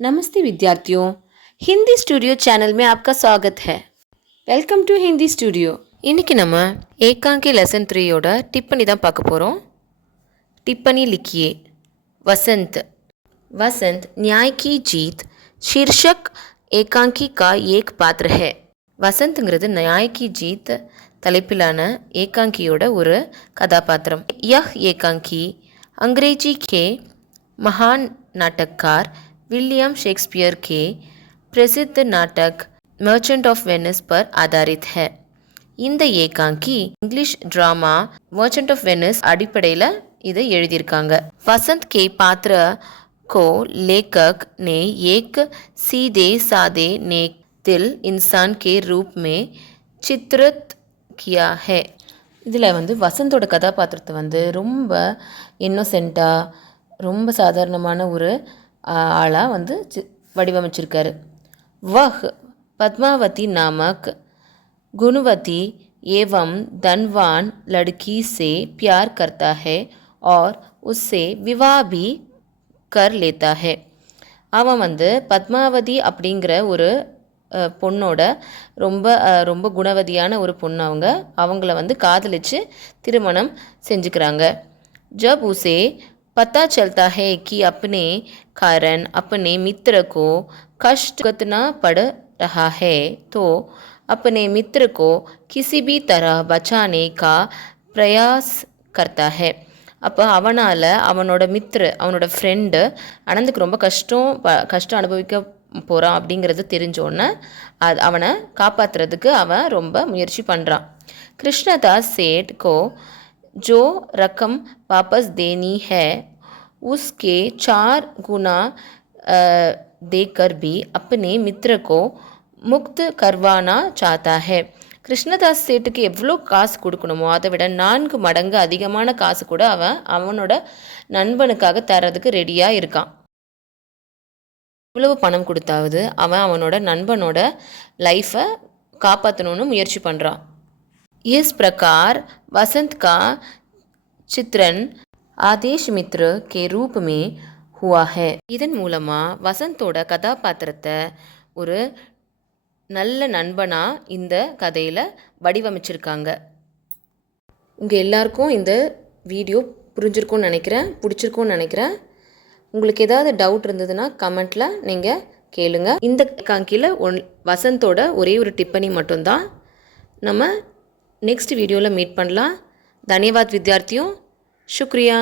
नमस्ते विद्यार्थियों, Hindi studio channel में आपका स्वागत है. Welcome to Hindi studio. இன்றைக்கி நம்ம ஏகாங்கி லெசன் 3யோட டிப்பனி தான் பார்க்க போகிறோம். टिप्पणी लिखिए. वसंत. वसंत न्याय की जीत शीर्षक एकांकी का एक पात्र है. வசந்த்ங்கிறது நியாய் கி ஜீத் தலைப்பிலான ஏகாங்கியோட ஒரு கதாபாத்திரம். यह एकांकी अंग्रेजी के महान नाटककार विलियम शेक्सपियर के प्रसिद्ध नाटक मर्चेंट ऑफ वेनिस पर आधारित है. இந்த ஏகாங்கி English drama merchant of Venice அடிப்படையில் இதை எழுதியிருக்காங்க. वसंत के पात्र को लेखक ने एक सीधे साधे नेक दिल इंसान के रूप में चित्रित किया है. இதில் வசந்தோட கதாபாத்திரத்தை ரொம்ப இன்னோசென்ட்டாக ரொம்ப சாதாரணமான ஒரு ஆளாக வடிவமைச்சிருக்காரு. वह पद्मावती नामक गुणवती एवं धनवान लड़की से प्यार करता है और उससे विवाह भी कर लेता है. அவன் பத்மாவதி அப்படிங்கிற ஒரு பொண்ணோட ரொம்ப குணவதியான ஒரு பொண்ணு. அவங்கள காதலிச்சு திருமணம் செஞ்சுக்கிறாங்க. जब उसे पता चलता है कि अपने कारण अपने मित्र को कष्ट भुगतना पड़ रहा है तो अपने मित्र को किसी भी तरह बचाने का प्रयास करता है. அப்போ அவனால் அவனோட ஃப்ரெண்டு அனந்துக்கு ரொம்ப கஷ்டம் அனுபவிக்க போகிறான் அப்படிங்கிறது தெரிஞ்சோன்னே அவனை காப்பாற்றுறதுக்கு அவன் ரொம்ப முயற்சி பண்ணுறான். कृष्णदास सेठ को जो रकम वापस देनी है उसके 4 गुना देकर भी अपने मित्र को मुक्त करवाना चाहता है. கிருஷ்ணதாஸ் சேட்டுக்கு எவ்வளோ காசு கொடுக்கணுமோ அதை விட 4 மடங்கு அதிகமான காசு கூட அவனோட நண்பனுக்காக தரதுக்கு ரெடியாக இருக்கான். இவ்வளவு பணம் கொடுத்தாவது அவனோட நண்பனோட லைஃப்பை காப்பாற்றணும்னு முயற்சி பண்ணுறான். इस प्रकार वसंत का चित्रण आदेश मित्र के रूप में हुआ है. இதன் மூலமாக வசந்தோட கதாபாத்திரத்தை ஒரு நல்ல நண்பனாக இந்த கதையில் வடிவமைச்சிருக்காங்க. உங்கள் எல்லாருக்கும் இந்த வீடியோ புரிஞ்சிருக்கும்னு நினைக்கிறேன், பிடிச்சிருக்கும்னு நினைக்கிறேன். உங்களுக்கு ஏதாவது டவுட் இருந்ததுன்னா கமெண்ட்டில் நீங்கள் கேளுங்க. இந்த காங்கியில் வசந்தோட ஒரே ஒரு டிப்பனி மட்டும்தான். நம்ம नेक्स्ट वीडियो में मीट पड़ला. धन्यवाद विद्यार्थियों, शुक्रिया.